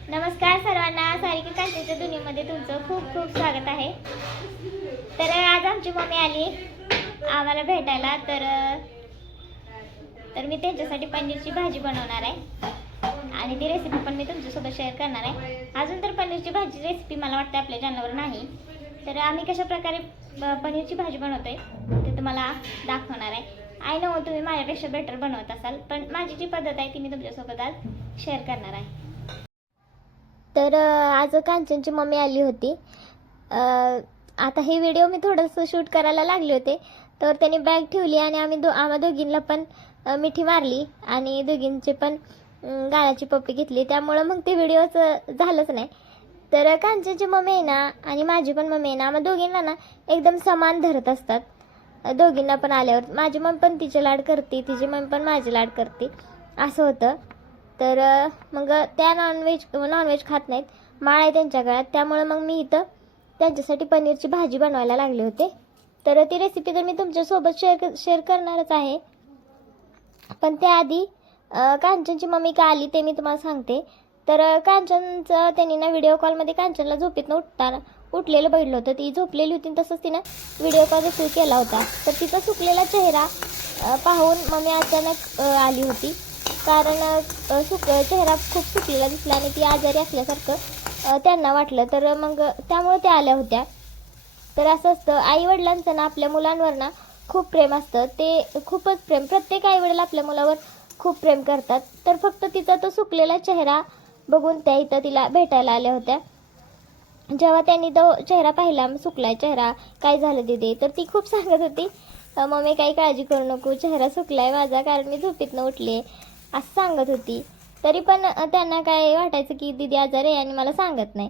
नमस्कार सर्वांना, सारिका कांचनच्या दुनियेमध्ये तुमचं खूप खूप स्वागत आहे. तर आज आमची मम्मी आली आम्हाला भेटायला. तर मी त्यांच्यासाठी पनीरची भाजी बनवणार आहे आणि ती रेसिपी पण मी तुमच्यासोबत शेअर करणार आहे. अजून तर पनीरची भाजी रेसिपी मला वाटते आपल्या चॅनलवर नाही. तर आम्ही कशा प्रकारे पनीरची भाजी बनवतोय ते तुम्हाला दाखवणार आहे. आय नो तुम्ही माझ्यापेक्षा बेटर बनवत असाल, पण माझी जी पद्धत आहे ती मी तुमच्यासोबत आज शेअर करणार आहे. तर आज कांचनची मम्मी आली होती. आता हे व्हिडिओ मी थोडंसं शूट करायला लागले होते, तर त्यांनी बॅग ठेवली आणि आम्हा दोघींना पण मिठी मारली आणि दोघींचे पण गाळाची पप्पी घेतली. त्यामुळं मग ते व्हिडिओचं झालंच नाही. तर कांचनची मम्मी आहे ना आणि माझी पण मम्मी आहे ना, आम्हा दोघींना ना एकदम समान धरत असतात. दोघींना पण आल्यावर माझी मम्मी पण तिचे लाड करते, तिची मम्मी पण माझे लाड करते, असं होतं. तर मग त्या नॉनव्हेज खात नाहीत, माळ आहे त्यांच्या गळ्यात. त्यामुळे मग मी इथं त्यांच्यासाठी पनीरची भाजी बनवायला लागले होते. तर ती रेसिपी तर मी तुमच्यासोबत शेअर करणारच आहे. पण त्याआधी कांचनची मम्मी का आली ते मी तुम्हाला सांगते. तर कांचनचं त्यांनी ना व्हिडिओ कॉलमध्ये कांचनला झोपेतनं उठलेलं बघितलं होतं. ती झोपलेली होती, तसंच तिनं व्हिडिओ कॉल रिसीव केला होता. तर तिचा सुकलेला चेहरा पाहून मम्मी अचानक आली होती. कारण चेहरा खूप सुकलेला दिसला आणि ती आजारी असल्यासारखं त्यांना वाटलं. तर मग त्यामुळे त्या आल्या होत्या. तर असं असतं, आईवडिलांचं ना आपल्या मुलांवर ना खूप प्रेम असतं. ते खूपच प्रेम, प्रत्येक आईवडील आपल्या मुलावर खूप प्रेम करतात. तर फक्त तिचा तो सुकलेला चेहरा बघून त्या इथं तिला भेटायला आल्या होत्या. जेव्हा त्यांनी तो चेहरा पाहिला, सुकलाय चेहरा, काय झालं दीदी, तर ती खूप सांगत होती, मम्मी काही काळजी करू नको, चेहरा सुकलाय माझा, कारण मी झोपेतनं उठले, असं सांगत होती. तरी पण त्यांना काय वाटायचं की दीदी आजारी आहे आणि मला सांगत नाही.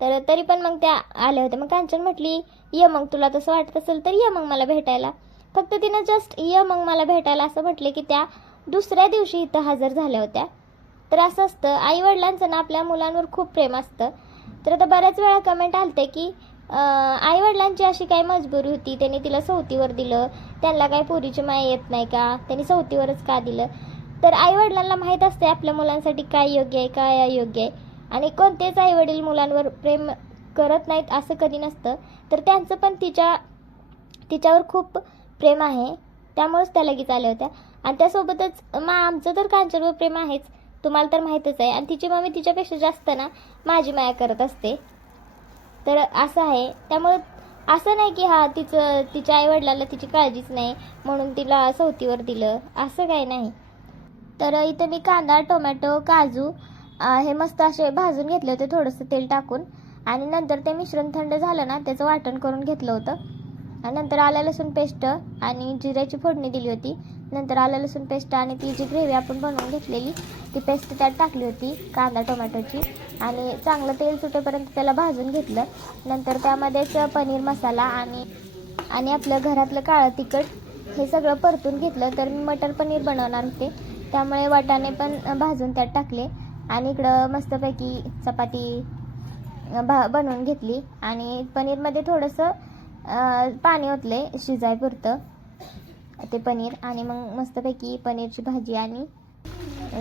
तर तरी पण मग त्या आल्या होत्या. मग कांचन म्हटली, ये मग तुला तसं वाटत असेल तर ये मग मला भेटायला. फक्त तिनं जस्ट ये मग मला भेटायला असं म्हटले की त्या दुसऱ्या दिवशी इथं हजर झाल्या होत्या. तर असं असतं, आईवडिलांचं ना आपल्या मुलांवर खूप प्रेम असतं. तर आता बऱ्याच वेळा कमेंट आलते की आईवडिलांची अशी काही मजबुरी होती, त्यांनी तिला सवतीवर दिलं, त्यांना काही पोरीची माया येत नाही का, त्यांनी सवतीवरच का दिलं. तर आईवडिलांना माहीत असते आपल्या मुलांसाठी काय योग्य आहे, काय अयोग्य आहे. आणि कोणतेच आईवडील मुलांवर प्रेम करत नाहीत असं कधी नसतं. तर त्यांचं पण तिच्यावर खूप प्रेम आहे, त्यामुळेच त्या लगेच आल्या होत्या. आणि त्यासोबतच आमचं तर कांचनवर प्रेम आहेच, तुम्हाला तर माहीतच आहे. आणि तिची मम्मी तिच्यापेक्षा जास्त ना माझी माया करत असते. तर असं आहे. त्यामुळं असं नाही की तिच्या आईवडिलांना तिची काळजीच नाही म्हणून तिला सवतीवर दिलं, असं काही नाही. तर इथे मी कांदा, टोमॅटो, काजू हे मस्त असे भाजून घेतले होते थोडंसं तेल टाकून. आणि नंतर ते मिश्रण थंड झालं ना, त्याचं वाटण करून घेतलं होतं. आणि नंतर आलं लसूण पेस्ट आणि जिऱ्याची फोडणी दिली होती. नंतर आलं लसूण पेस्ट आणि ती जी ग्रेव्ही आपण बनवून घेतलेली ती पेस्ट त्यात टाकली होती कांदा टोमॅटोची. आणि चांगलं तेल सुटेपर्यंत त्याला भाजून घेतलं. नंतर त्यामध्येच पनीर मसाला आणि आपलं घरातलं काळं तिखट हे सगळं परतून घेतलं. तर मी मटर पनीर बनवणार होते, त्यामुळे वाटाणे पण भाजून त्यात टाकले. आणि इकडं मस्तपैकी चपाती बनवून घेतली. आणि पनीरमध्ये थोडंसं पाणी ओतले शिजायपुरतं ते पनीर. आणि मग मस्तपैकी पनीरची भाजी आणि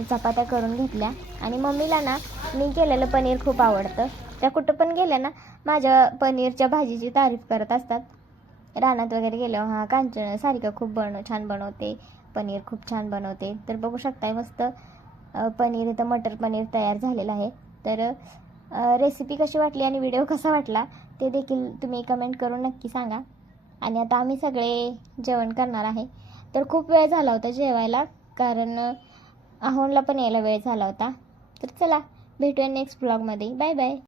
चपात्या करून घेतल्या. आणि मम्मीला ना मी केलेलं पनीर खूप आवडतं. त्या कुठं पण गेल्या ना माझ्या पनीरच्या भाजीची तारीफ करत असतात. रानात वगैरे गेल्यावर, हां कांचन सारिका खूप छान बनवते, पनीर खूप छान बनवते. तर बघू शकताय मस्त पनीर, इथं मटर पनीर तयार झालेलं आहे. तर रेसिपी कशी वाटली आणि व्हिडिओ कसा वाटला ते देखील तुम्ही कमेंट करून नक्की सांगा. आणि आता आम्ही सगळे जेवण करणार आहे. तर खूप वेळ झाला होता जेवायला, कारण अहोनला पण यायला वेळ झाला होता. तर चला भेटूया नेक्स्ट ब्लॉगमध्ये. Bye bye.